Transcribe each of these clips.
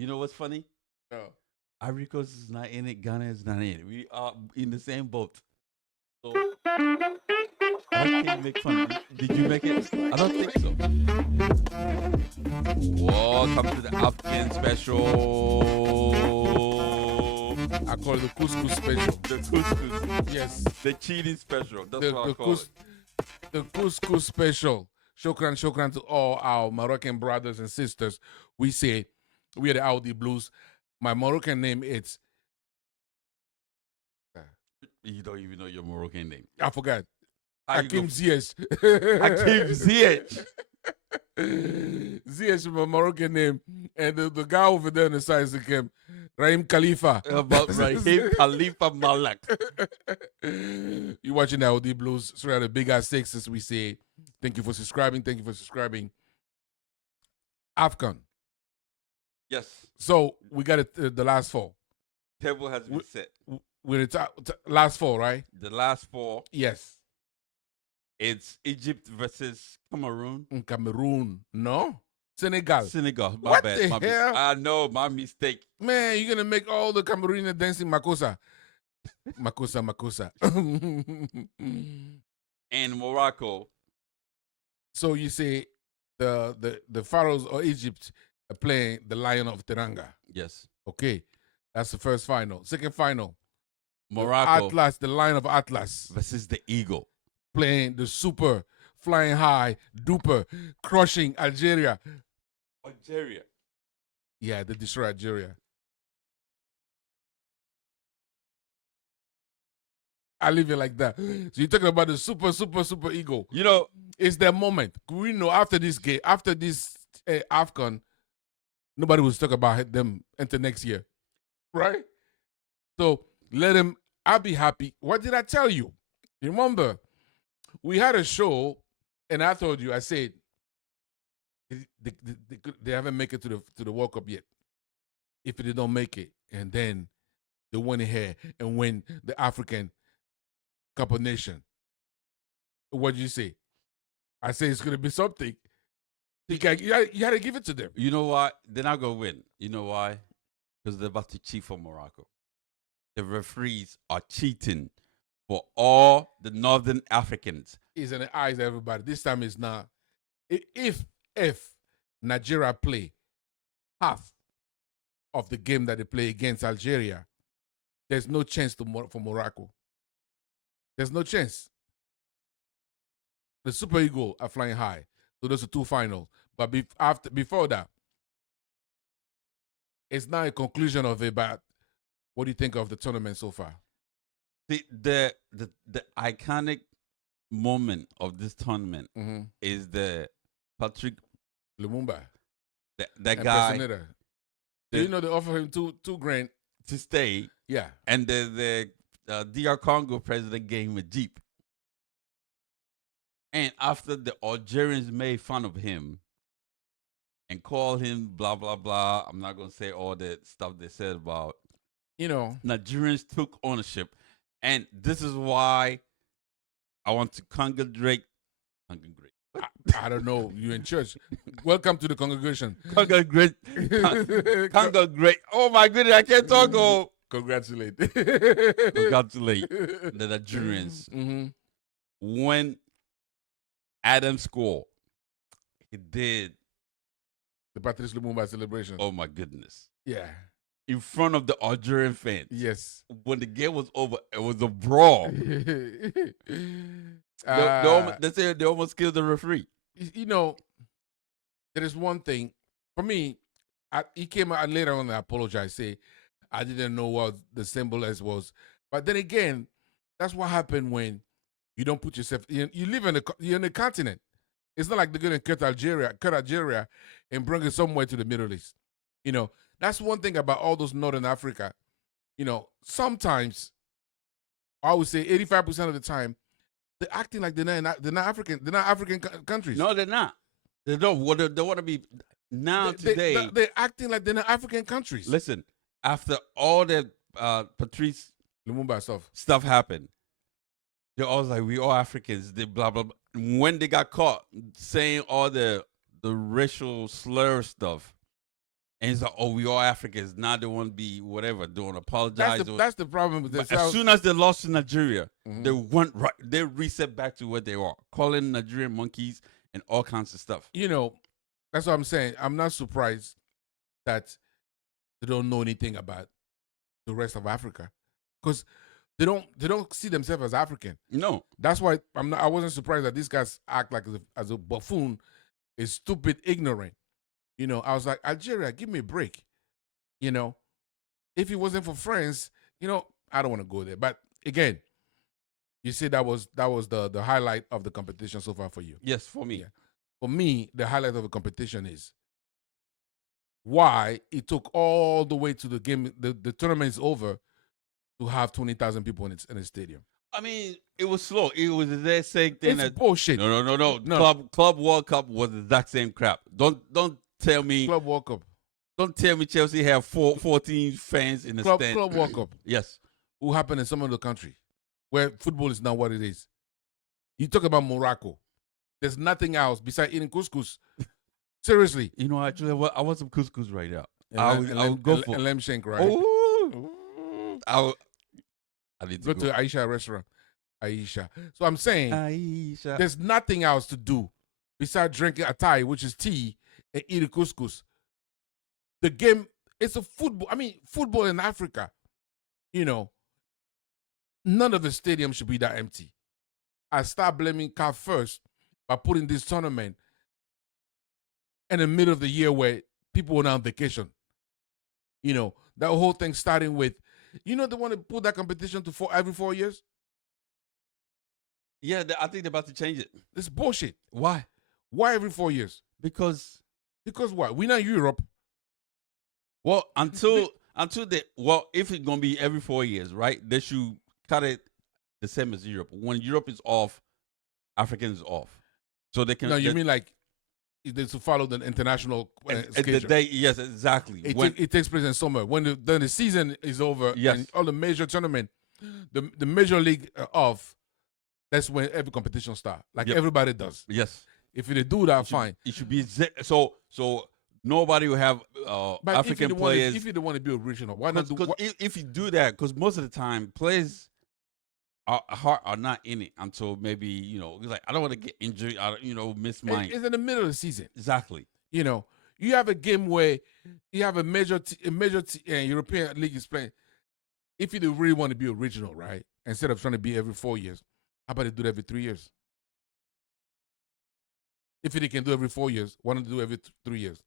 You know what's funny? Oh. Ivory Coast is not in it. Ghana is not in it. We are in the same boat. So I can't make fun. Did you make it? I don't think so. Welcome to the African special. I call it the couscous special. The couscous. Yes. The cheating special. That's The, what I the, call cous- the couscous special. Shukran, shukran to all our Moroccan brothers and sisters. We say, we are the Audi Blues. My Moroccan name is, it. You don't even know your Moroccan name. I forgot. How you Hakim go- Ziyech. Hakim Ziyech. Ziyech is my Moroccan name. And the guy over there on the side is Hakim. Rahim Khalifa. About Rahim Khalifa Malak. You watching the Audi Blues. Sorry, the big ass sixes. We say, thank you for subscribing. Thank you for subscribing. AFCON. Yes. So we got it, the last four. Table has been set. We're the last four, right? The last four. Yes. It's Egypt versus Cameroon. Cameroon. No? Senegal. Senegal. My What bad. the my hell? I know, my mistake. Man, you're going to make all the Cameroonians dancing Makosa. Makosa. And Morocco. So you say the Pharaohs or Egypt are playing the Lion of Teranga. Yes. Okay. That's the first final. Second final. Morocco Atlas, the Lion of Atlas. versus the Eagle. Playing the super, flying high, duper, crushing Algeria. Algeria. Yeah, they destroy Algeria. I leave it like that. So you're talking about the super ego. You know, It's their moment. We know after this game, after this AFCON, nobody will talk about them until next year. Right? So let them, I'll be happy. What did I tell you? Remember, we had a show, and I told you, I said, they haven't make it to the World Cup yet. If they don't make it, and then they went ahead and win the African Cup of Nation. What did you say? I say it's going to be something. You had to give it to them. you know what? They're not gonna win. You know why? Because they're about to cheat for Morocco. The referees are cheating for all the Northern Africans. It's in the eyes of everybody. This time it's not. If Nigeria play half of the game that they play against Algeria, there's no chance for Morocco. There's no chance. The Super Eagles are flying high. So those are two finals. But before that, it's not a conclusion of it, but what do you think of the tournament so far? The iconic moment of this tournament is the Patrick Lumumba. that guy Do you know they offer him two grand to stay, Yeah. and the DR Congo president gave him a jeep. And after the Algerians made fun of him and called him blah blah blah, I'm not gonna say all the stuff they said about. Nigerians took ownership, and this is why I want to congratulate. I don't know. You in church. Welcome to the congregation. Congratulate. Oh my goodness, I can't talk. Oh, Congratulate. congratulate the Nigerians. When Adam scored, he did. The Patrice Lumumba celebration. Oh my goodness. Yeah. In front of the Algerian fans. Yes. When the game was over, it was a brawl. They said they almost killed the referee. There is one thing. For me, he came out later on and apologized, say, I didn't know what the symbol as was. But then again, that's what happened when you don't put yourself, you live you're in a continent. It's not like they're going to cut Algeria and bring it somewhere to the Middle East. That's one thing about all those Northern Africa. Sometimes, I would say 85% of the time, they're acting like they're not African. They're not African countries. No, they're not. They don't. They want to be now today. They're acting like they're not African countries. Listen, after all that Patrice Lumumba stuff happened, they're all like, we all Africans. They blah blah blah. When they got caught saying all the racial slur stuff, And it's like, oh, we all Africans. Now they want to be whatever, don't apologize. That's the problem with But this. as soon as they lost to Nigeria, they Mhm. went right. They reset back to what they are, calling Nigerian monkeys and all kinds of stuff. That's what I'm saying. I'm not surprised that they don't know anything about the rest of Africa, because they don't see themselves as African. No, That's why I wasn't surprised that these guys act like as a buffoon, is stupid, ignorant. I was like, Algeria, give me a break. If it wasn't for France, I don't want to go there. But again, you see, that was the highlight of the competition so far for you. yes, for me. Yeah. For me, the highlight of the competition is why it took all the way to the game. The tournament is over to have 20,000 people in the stadium. I mean, it was slow. It was the exact same thing. It's bullshit. No. Club World Cup was the exact same crap. Don't tell me. Club World Cup. Don't tell me Chelsea have 14 fans in the stand. Club World Cup. Yes. Who happened in some other country where football is not what it is. You talk about Morocco. There's nothing else besides eating couscous. Seriously. Actually, I want some couscous right now. I would go for and lamb shank, right? Oh, I need to go to Aisha restaurant. Aisha. So I'm saying Aisha. there's nothing else to do besides drinking atay, which is tea, and eating couscous. The game, it's a football. I mean, football in Africa, none of the stadiums should be that empty. I start blaming CAF first by putting this tournament in the middle of the year where people were on vacation. That whole thing starting with, they want to put that competition to every 4 years? Yeah, I think they're about to change it. It's bullshit. Why? Why every 4 years? Because what? We're not Europe. Well, until if it's gonna be every 4 years, right? They should cut it the same as Europe. When Europe is off, Africans is off, so they can. No, you mean like they to follow the international schedule? Yes, exactly. It takes place in summer when the season is over. Yes. And all the major tournament, the major league off. That's when every competition starts. Like everybody does. Yes. If they do that, fine. It should be so. Nobody will have African players. If you don't want to be original, why not do? Because if you do that, because most of the time players are not in it until maybe like I don't want to get injured. Miss my. It's in the middle of the season. Exactly. You have a game where you have a major European league is playing. If you really want to be original, right? Instead of trying to be every 4 years, how about they do it every 3 years? If they can do every 4 years, why don't they do every 3 years?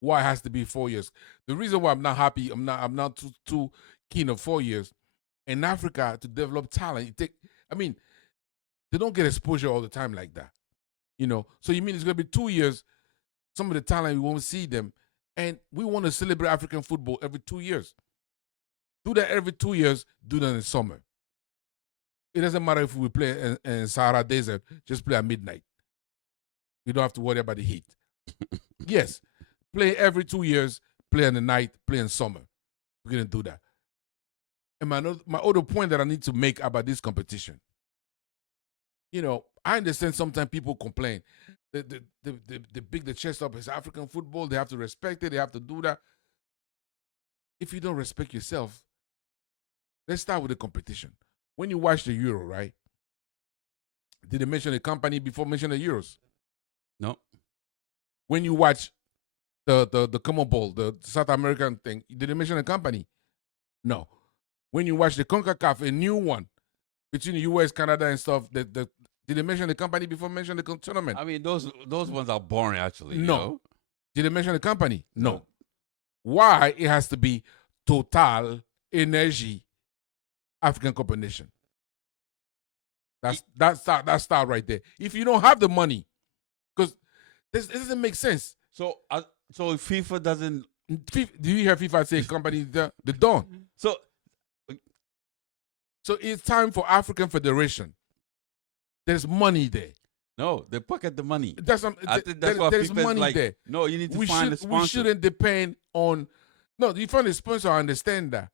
Why it has to be 4 years? The reason why I'm not happy, I'm not too keen of 4 years. In Africa, to develop talent, they don't get exposure all the time like that. So you mean it's gonna be 2 years, some of the talent we won't see them, and we want to celebrate African football every 2 years. Do that every 2 years, do that in summer. It doesn't matter if we play in Sahara Desert, just play at midnight. You don't have to worry about the heat. Yes, play every 2 years, play in the night, play in summer. We're going to do that. And my other point that I need to make about this competition, I understand sometimes people complain. The big the chest up is African football. They have to respect it. They have to do that. If you don't respect yourself, let's start with the competition. When you watch the Euro, right? Did they mention the company before mentioning the Euros? No. When you watch the Common Bowl, the South American thing, did they mention the company? No. When you watch the CONCACAF, a new one between the US, Canada, and stuff, did they mention the company before mentioning the tournament? I mean, those ones are boring, actually. No. Did they mention the company? No. Why it has to be Total Energy African Cup of Nations? That's start right there. If you don't have the money, because this doesn't make sense. So if FIFA doesn't, do you hear FIFA say company the Dawn? So it's time for African Federation. There's money there. No, they pocket the money. I think that's why there's money like, there. No, you need to find a sponsor. We shouldn't depend on. No, you find a sponsor. I understand that,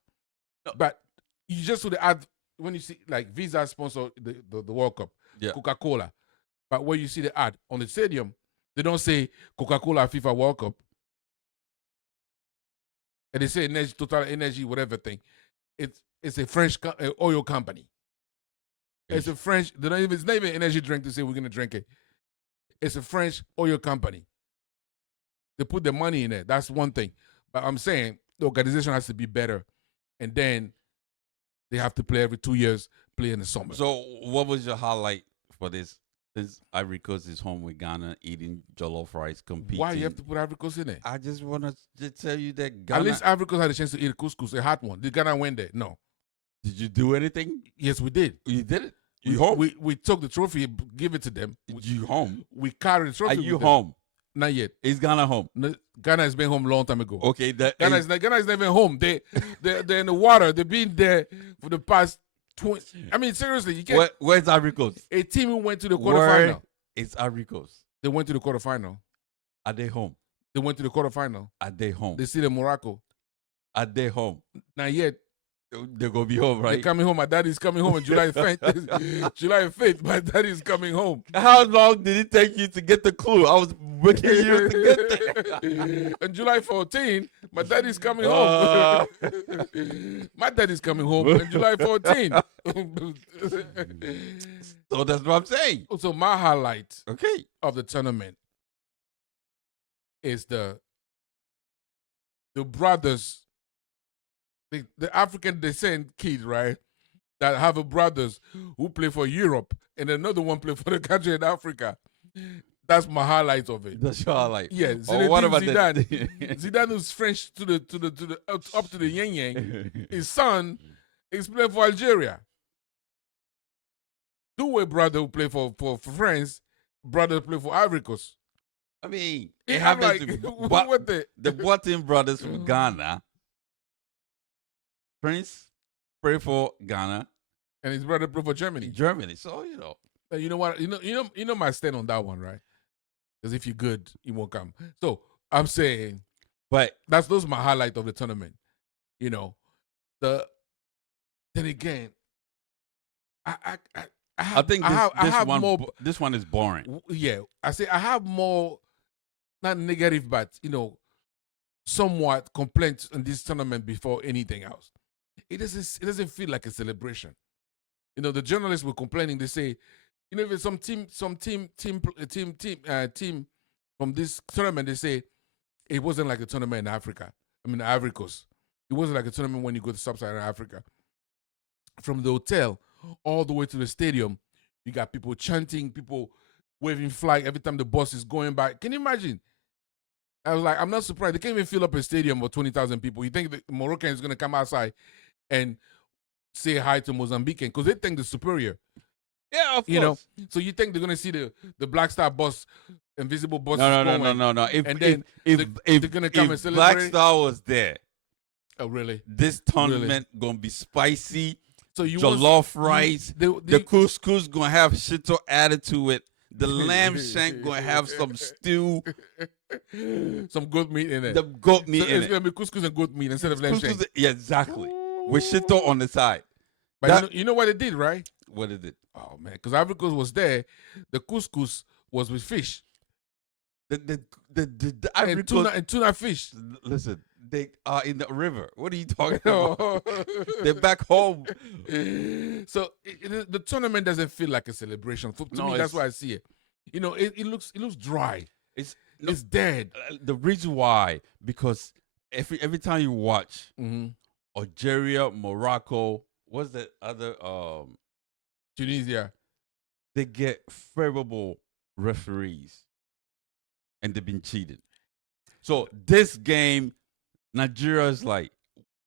but you just would add when you see like Visa sponsor the World Cup, Coca-Cola, but when you see the ad on the stadium, they don't say Coca-Cola FIFA World Cup. and they say energy, Total Energy, whatever thing. It's a French oil company. It's a French. It's not even an energy drink to say we're gonna drink it. It's a French oil company. They put the money in it. That's one thing. But I'm saying the organization has to be better, and then they have to play every 2 years, play in the summer. So, what was your highlight for this? Since Ivory Coast is home with Ghana, eating jollof rice, competing. Why you have to put Ivory Coast in it? I just want to tell you that Ghana. At least Ivory Coast had a chance to eat a couscous, a hot one. Did Ghana win there? No. Did you do anything? Yes, we did. You did it. You home? We took the trophy, give it to them. You home? We carried the trophy. Are you home? Not yet. Is Ghana home? No, Ghana has been home a long time ago. Okay, Ghana is never even home. They're in the water. They've been there for the past 20. I mean, seriously, you can't. Where's Ivory Coast? A team who went to the quarterfinal. Where is Ivory Coast? They went to the quarterfinal. Are they home? They went to the quarterfinal. Are they home? They see the Morocco. Are they home? Not yet. They're gonna be home, right? They're coming home. My daddy's coming home on July 5th. July 5th, my daddy's coming home. How long did it take you to get the clue? I was making you to get there. On July 14th, my daddy's coming home. My daddy's coming home on July 14th. So that's what I'm saying. So my highlight of the tournament is the brothers, the African descent kid, right? That have a brothers who play for Europe and another one play for the country in Africa. That's my highlight of it. That's your highlight. Yeah. What about Zidane? Zidane was French to the up to the yin yang. His son is playing for Algeria. Two-way brother who play for France, brother play for Ivory Coast. I mean, it happens to be the Boateng brothers from Ghana. Prince play for Ghana, and his brother play for Germany. So you know what? You know my stand on that one, right? Because if you're good, you won't come. So I'm saying, but those my highlight of the tournament. You know, then again, I think this one is boring. Yeah, I say I have more, not negative, but somewhat complaints on this tournament before anything else. It doesn't feel like a celebration. The journalists were complaining. They say, if some team from this tournament, they say it wasn't like a tournament in Africa. I mean, Ivory Coast. It wasn't like a tournament when you go to sub-Saharan Africa. From the hotel all the way to the stadium, you got people chanting, people waving flag every time the bus is going by. Can you imagine? I was like, I'm not surprised. They can't even fill up a stadium with 20,000 people. You think the Moroccan is going to come outside and say hi to Mozambican because they think they're superior. Yeah, of course. So you think they're going to see the Black Star bus, invisible bus? No. If they're going to come and celebrate. Black Star was there. Oh, really? This tournament going to be spicy. So you jollof rice. The couscous going to have shito added to it. The lamb shank going to have some stew. Some goat meat in it. The goat meat in it. It's going to be couscous and goat meat instead of lamb shank. Yeah, exactly. With shito on the side. But you know what it did, right? What it did? Oh, man. Because Ivory Coast was there. The couscous was with fish. The Ivory Coast. And tuna fish. Listen, they are in the river. What are you talking about? They're back home. So the tournament doesn't feel like a celebration. To me, that's why I see it. It looks dry. It's dead. The reason why, because every time you watch Algeria, Morocco, what's the other? Tunisia. They get favorable referees, and they've been cheated. So this game, Nigeria is like,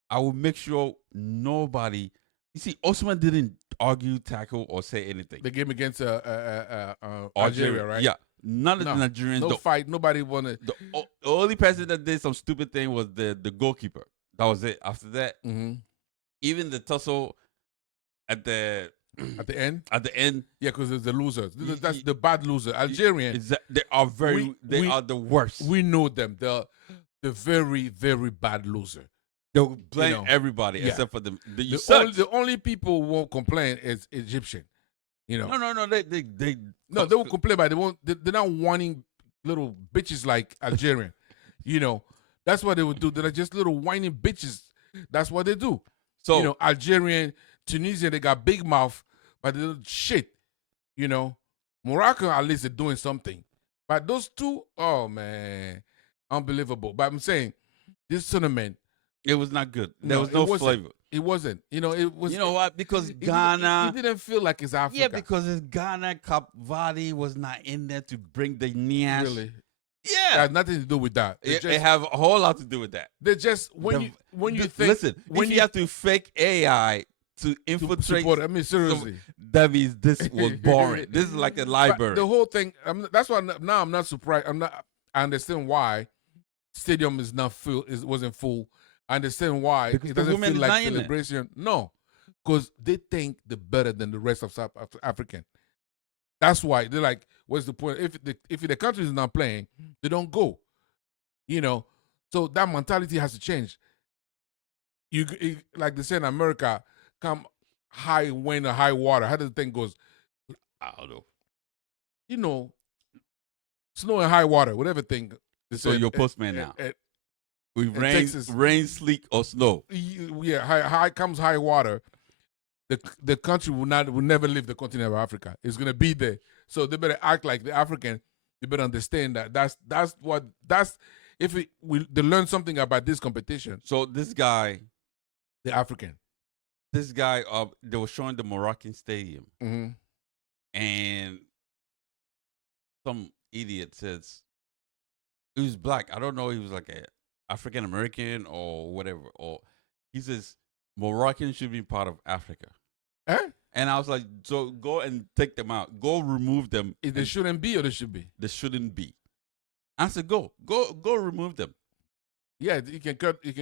I will make sure nobody. You see, Osman didn't argue, tackle, or say anything. The game against Algeria, right? Yeah. None of the Nigerians. No fight. Nobody wanted. The only person that did some stupid thing was the goalkeeper. That was it. After that, even the tussle at the end. At the end, yeah, because it's the losers. That's the bad loser. Algerian. They are they are the worst. We know them. The very, very bad loser. They'll blame everybody except for them. The only people who won't complain is Egyptian. No. They will complain, but they won't. They're not wanting little bitches like Algerian. That's what they would do. They're just little whining bitches. That's what they do. So you know, Algerian, Tunisian, they got big mouth, but they don't shit. You know, Morocco at least they're doing something. But those two, oh man, unbelievable. But I'm saying this tournament, it was not good. There was no flavor. It wasn't. You know, it was. You know what? Because it Ghana, it didn't feel like it's Africa. yeah, because it's Ghana, Cape Verde was not in there to bring the niash. Really, Yeah, it has nothing to do with that. It have a whole lot to do with that. They just when you think listen, when you have to fake AI to infiltrate, support, I mean seriously, that means this was boring. This is like a library. The whole thing. That's why now I'm not surprised. I understand why stadium is not full. It wasn't full. I understand why because it doesn't feel like in celebration. No, because they think they're better than the rest of South African. That's why they're like, what's the point? If the country is not playing, they don't go. You know, so that mentality has to change. Like they say in America, come high wind or high water. How does the thing goes? I don't know. You know, snow and high water, whatever thing. So you're postman now. With rain, sleet, or snow. Yeah, high comes high water. The country will never leave the continent of Africa. It's gonna be there. So they better act like the African. They better understand that. That's if they learn something about this competition. So this guy, the African, they were showing the Moroccan stadium, and some idiot says he was black. I don't know. He was like a African American or whatever. Or he says Moroccan should be part of Africa. And I was like, so go and take them out. Go remove them. They shouldn't be or they should be? They shouldn't be. I said, go remove them. Yeah, you can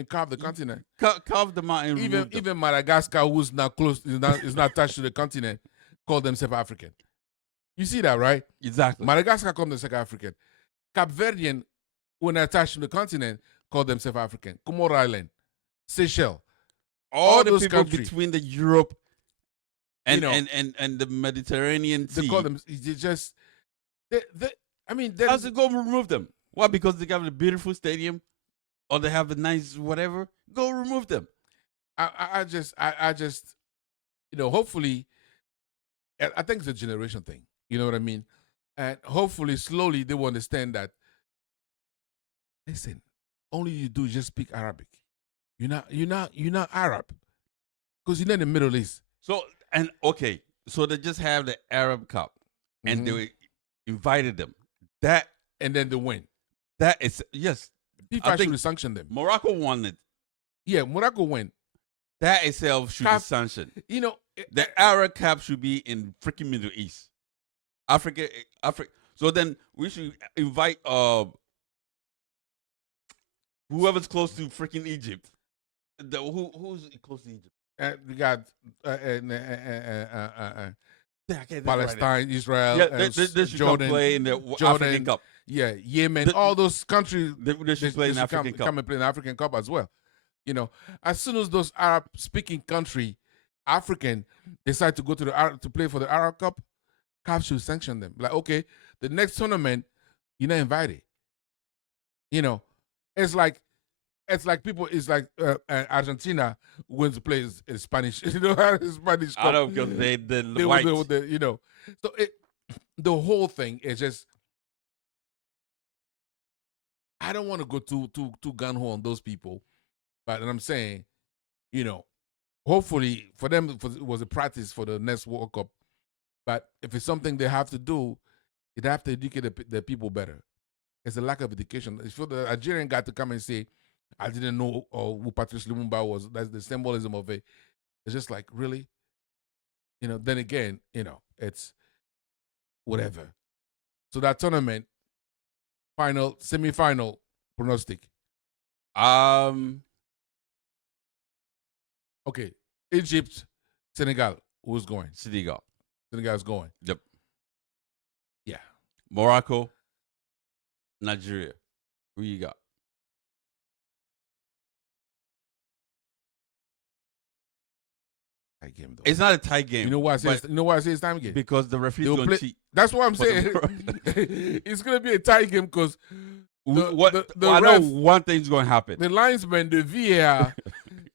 carve the continent. Carve them out and remove them. Even Madagascar, who's not close, is not attached to the continent, call themselves African. You see that, right? Exactly. Madagascar call themselves African. Cape Verdean, when attached to the continent, call themselves African. Comoro Island, Seychelles. All the people between the Europe and the Mediterranean Sea. They call them. They just. I mean, how's it go remove them? Why? Because they have a beautiful stadium, or they have a nice whatever. Go remove them. I just, hopefully, I think it's a generation thing. You know what I mean? And hopefully, slowly, they will understand that. Listen, only you do is just speak Arabic. You're not Arab, because you're not in the Middle East. So they just have the Arab Cup, and they invited them. And then they win. That is yes. FIFA should sanction them. Morocco won it. Yeah, Morocco win. That itself should be sanctioned. You know, the Arab Cup should be in freaking Middle East, Africa. So then we should invite whoever's close to freaking Egypt. Who's close to Egypt? We got Palestine, Israel, they Jordan, play in the African Cup. Yeah, Yemen, all those countries. They should play in the African Cup. Come and play in the African Cup as well. You know, as soon as those Arab-speaking country, African, decide to go to play for the Arab Cup, CAF should sanction them. Like, okay, the next tournament, you're not invited. You know, it's like people. It's like Argentina going to play in Spanish. You know, Spanish Cup. I don't know because they white. You know, so the whole thing is just. I don't want to go too gun ho on those people, but I'm saying, you know, hopefully for them it was a practice for the next World Cup. But if it's something they have to do, they have to educate the people better. It's a lack of education. If the Nigerian got to come and say, I didn't know who Patrice Lumumba was, that's the symbolism of it. It's just like, really? You know, then again, you know, it's whatever. So that tournament, semi-final pronostic. Okay. Egypt, Senegal. Who's going? Senegal. Senegal's going. Yep. Yeah. Morocco, Nigeria. Who you got? Tight game though. It's not a tight game. You know why I say it's time game? Because the referee's going to cheat. That's what I'm saying. It's going to be a tight game because I know one thing's going to happen. The linesman, the VAR,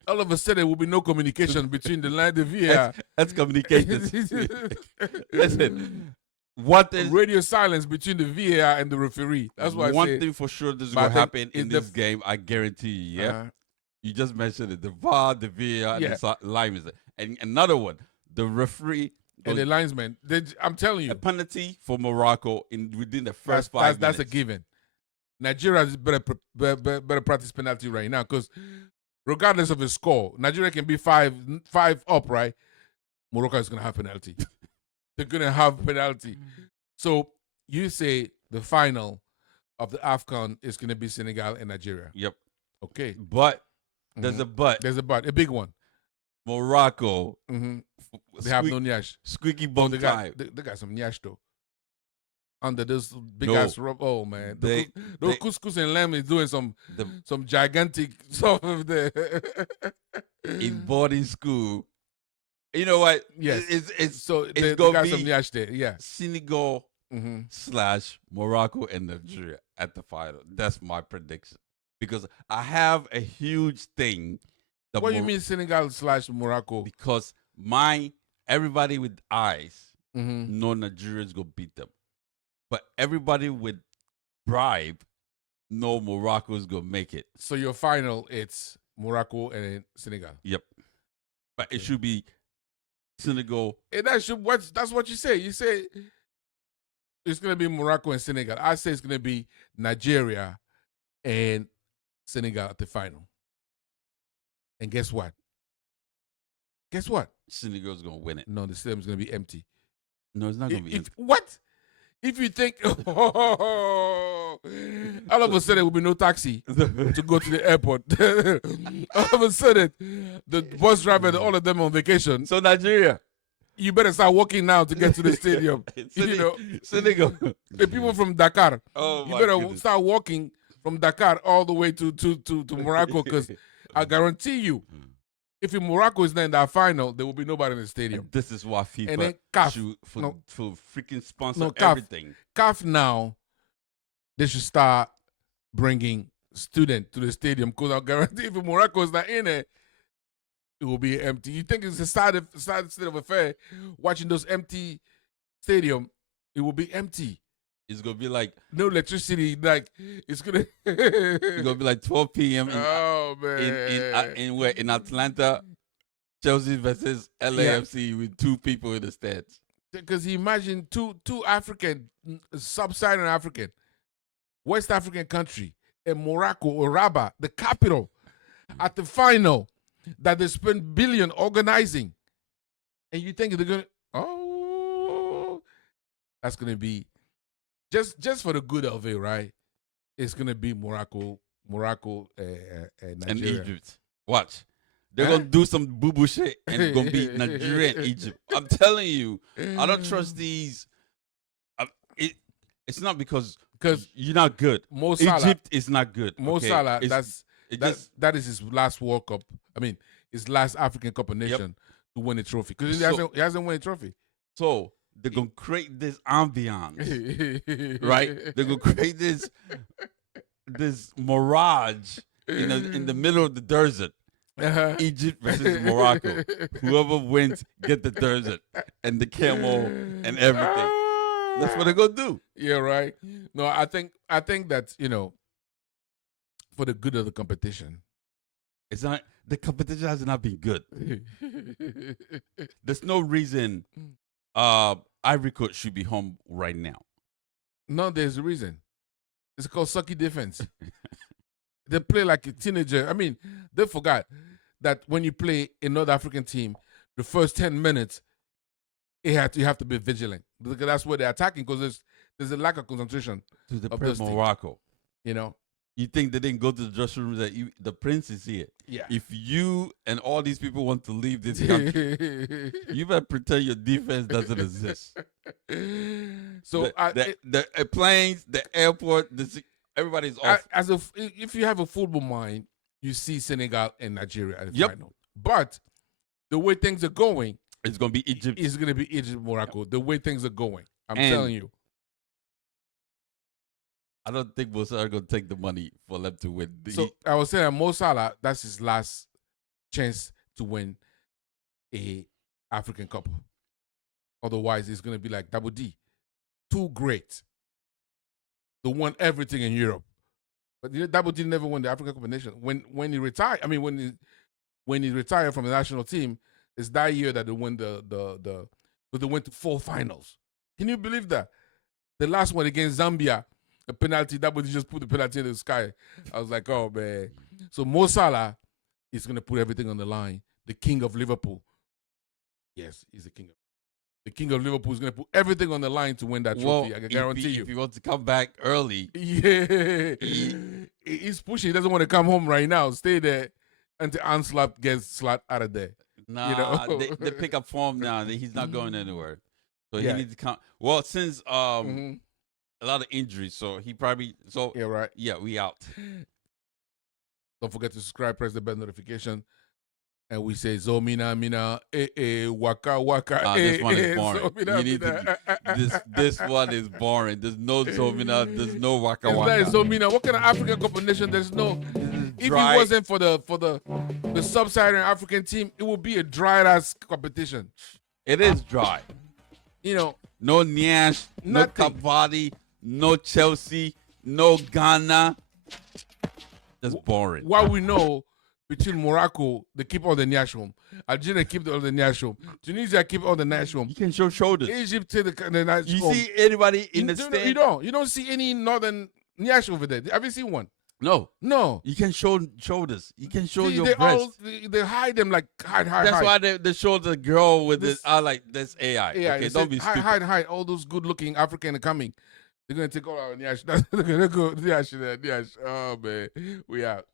all of a sudden there will be no communication between the line, the VAR. Let's communicate this. Listen, what is radio silence between the VAR and the referee? That's why one thing for sure this is going to happen in this game. I guarantee you. Yeah, you just mentioned it: the VAR, the VAR, and the linesman, and another one, the referee. And the linesman, I'm telling you, a penalty for Morocco within the first 5 minutes. That's a given. Nigeria is better practice penalty right now because regardless of the score, Nigeria can be five up, right? Morocco is going to have penalty. They're going to have penalty. So you say the final of the AFCON is going to be Senegal and Nigeria. Yep. Okay. But there's a but. There's a but, a big one. Morocco. They have no nyash. Squeaky bum time. They got some nyash though. Under this big ass rub. Oh man, those couscous and lamb is doing some gigantic stuff over there. In boarding school, you know what? Yes, it's they gonna got be some nyash there. Yeah, Senegal / Morocco and Nigeria at the final. That's my prediction because I have a huge thing. What do you mean Senegal / Morocco? Because everybody with eyes know Nigeria's gonna beat them. But everybody with bribe know Morocco's gonna make it. So your final, it's Morocco and Senegal. Yep. But it should be Senegal. And that's what you say. You say it's gonna be Morocco and Senegal. I say it's gonna be Nigeria and Senegal at the final. And guess what? Senegal's gonna win it. No, the stadium's gonna be empty. No, it's not gonna be empty. What? If you think, all of a sudden there will be no taxi to go to the airport. All of a sudden, the bus driver and all of them on vacation. So Nigeria, you better start walking now to get to the stadium. Senegal. The people from Dakar. Oh my You better goodness. start walking from Dakar all the way to Morocco because I guarantee you, if Morocco is not in that final, there will be nobody in the stadium. And this is why FIFA and then CAF, should for freaking sponsor everything. CAF now, they should start bringing students to the stadium because I guarantee if Morocco is not in it, it will be empty. You think it's a sad state of affair watching those empty stadium? It will be empty. It's gonna be like no electricity. Like it's gonna. It's gonna be like 12 p.m. In Atlanta, Chelsea versus LAFC with 2 people in the stands. Because imagine two African, sub-Saharan African, West African country, in Morocco or Rabat, the capital, at the final that they spend billion organizing, and you think they're gonna? Oh, that's gonna be. Just for the good of it, right? It's gonna be Morocco, and Nigeria. And Egypt. Watch, they're gonna do some boo-boo shit, and it's gonna be Nigeria and Egypt. I'm telling you, I don't trust these. It's not because you're not good. Mo Salah, Egypt is not good. Mo Salah, that is his last World Cup. I mean, his last African Cup of Nations to win a trophy because he hasn't won a trophy. So they're gonna create this ambiance, right? They're gonna create this mirage in the middle of the desert. Egypt versus Morocco. Whoever wins get the desert and the camel and everything. That's what they're gonna do. Yeah, right. No, I think that for the good of the competition. It's not the competition has not been good. There's no reason Ivory Coast should be home right now. No, there's a reason. It's called sucky defense. They play like a teenager. I mean, they forgot that when you play a North African team, the first 10 minutes, you have to be vigilant because that's where they're attacking because there's a lack of concentration. To the Morocco, team. You think they didn't go to the dressing room that the prince is here? Yeah. If you and all these people want to leave this country, you better pretend your defense doesn't exist. So the planes, the airport, everybody's off. If you have a football mind, you see Senegal and Nigeria at the final. But the way things are going, it's going to be Egypt. It's going to be Egypt, Morocco. The way things are going, I'm telling you. I don't think Mo Salah gonna take the money for them to win. So I was saying that Mo Salah, that's his last chance to win a African Cup. Otherwise, it's gonna be like Double D, too great. They won everything in Europe, but Double D never won the African Cup of Nations. When he retired, I mean when he retired from the national team, it's that year that they won but they went to 4 finals. Can you believe that? The last one against Zambia, a penalty, that was just put the penalty in the sky. I was like, oh man. So Mo Salah is gonna put everything on the line. The king of Liverpool. Yes, he's the king of Liverpool is gonna put everything on the line to win that trophy. I can guarantee you. If he wants to come back early, yeah, he's pushing. He doesn't want to come home right now. Stay there until Anslap gets slapped out of there. nah, You know? they pick up form now. He's not going anywhere. So Yeah. he needs to come. Well, since a lot of injuries, so he probably Yeah, right. Yeah, we out. Don't forget to subscribe, press the bell notification. And we say Zomina Mina Waka Waka. This one is boring. Zomina, You need to, this one is boring. There's no Zomina. There's no Waka It's Waka. like Zomina. What kind of African competition? There's no. If it wasn't for the sub-Saharan African team, it would be a dry ass competition. It is dry. You know, no Niash, no Cavani, no Chelsea, no Ghana. Just boring. What we know between Morocco, they keep all the Niash home. Algeria keep all the Niash home. Tunisia keep all the Niash home. You can show shoulders. Egypt take the Niash you home. See anybody in the stand? You don't see any northern Niash over there. Have you seen one? No. You can show shoulders. You can show your breasts. They hide them like hide. That's why they show the girl with this. I like this AI. Okay, don't be stupid. Hide. All those good-looking African are coming. They're gonna take all our Niash. They're gonna go Niash. Oh man, we out.